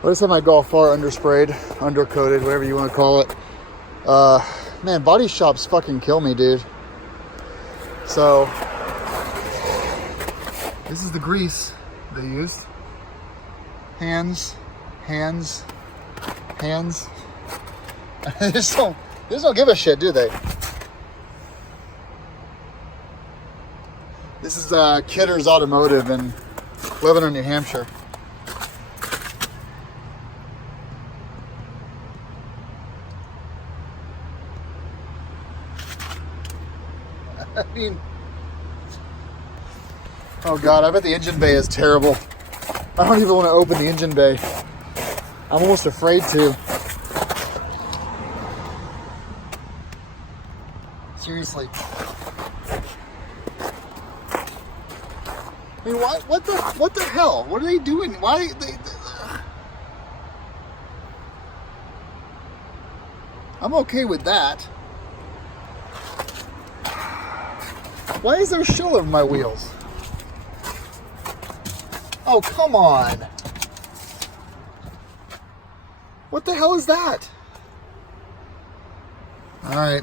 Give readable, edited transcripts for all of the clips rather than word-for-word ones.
I just have my Golf R undersprayed, undercoated, whatever you want to call it. Man, body shops fucking kill me, dude. So, this is the grease they used. Hands. They just don't give a shit, do they? This is Kidder's Automotive in Lebanon, New Hampshire. I mean, oh God, I bet the engine bay is terrible. I don't even want to open the engine bay. I'm almost afraid to. Seriously. I mean, what the hell? What are they doing? Why I'm okay with that. Why is there a shell over my wheels? Oh, come on. What the hell is that? All right.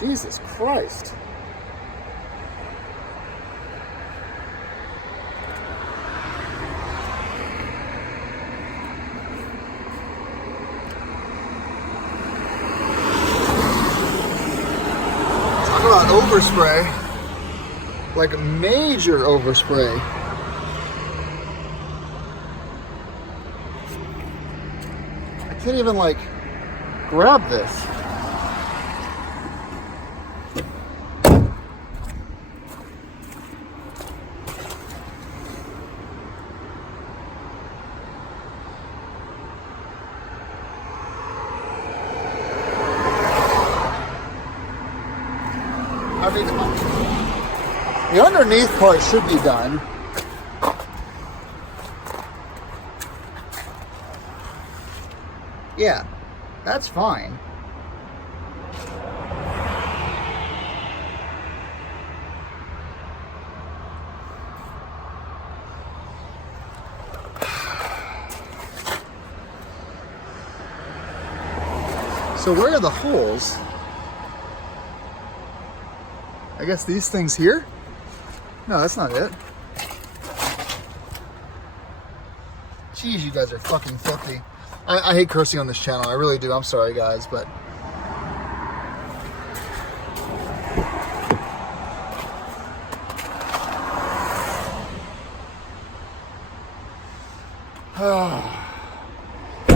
Jesus Christ. Talk about overspray. Like major overspray. I can't even like grab this. I mean, the underneath part should be done. Yeah, that's fine. So where are the holes? I guess these things here? No, that's not it. Jeez, you guys are fucking filthy. I hate cursing on this channel. I really do. I'm sorry, guys, but...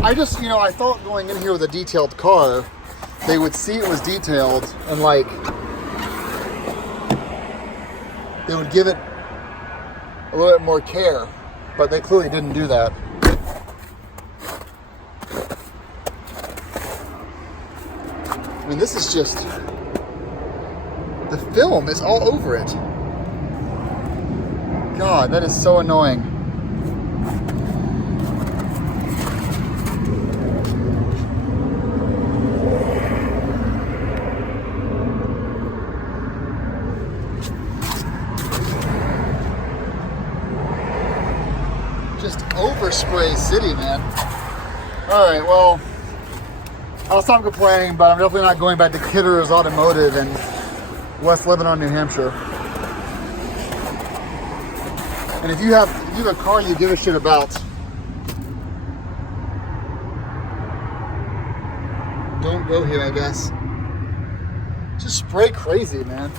I just, you know, I thought going in here with a detailed car, they would see it was detailed and, like... they would give it a little bit more care, but they clearly didn't do that. I mean, this is just, the film is all over it. God, that is so annoying. Just overspray city, man. All right, well, I'll stop complaining, but I'm definitely not going back to Kidder's Automotive in West Lebanon, New Hampshire. And if you have a car you give a shit about, don't go here, I guess. Just spray crazy, man.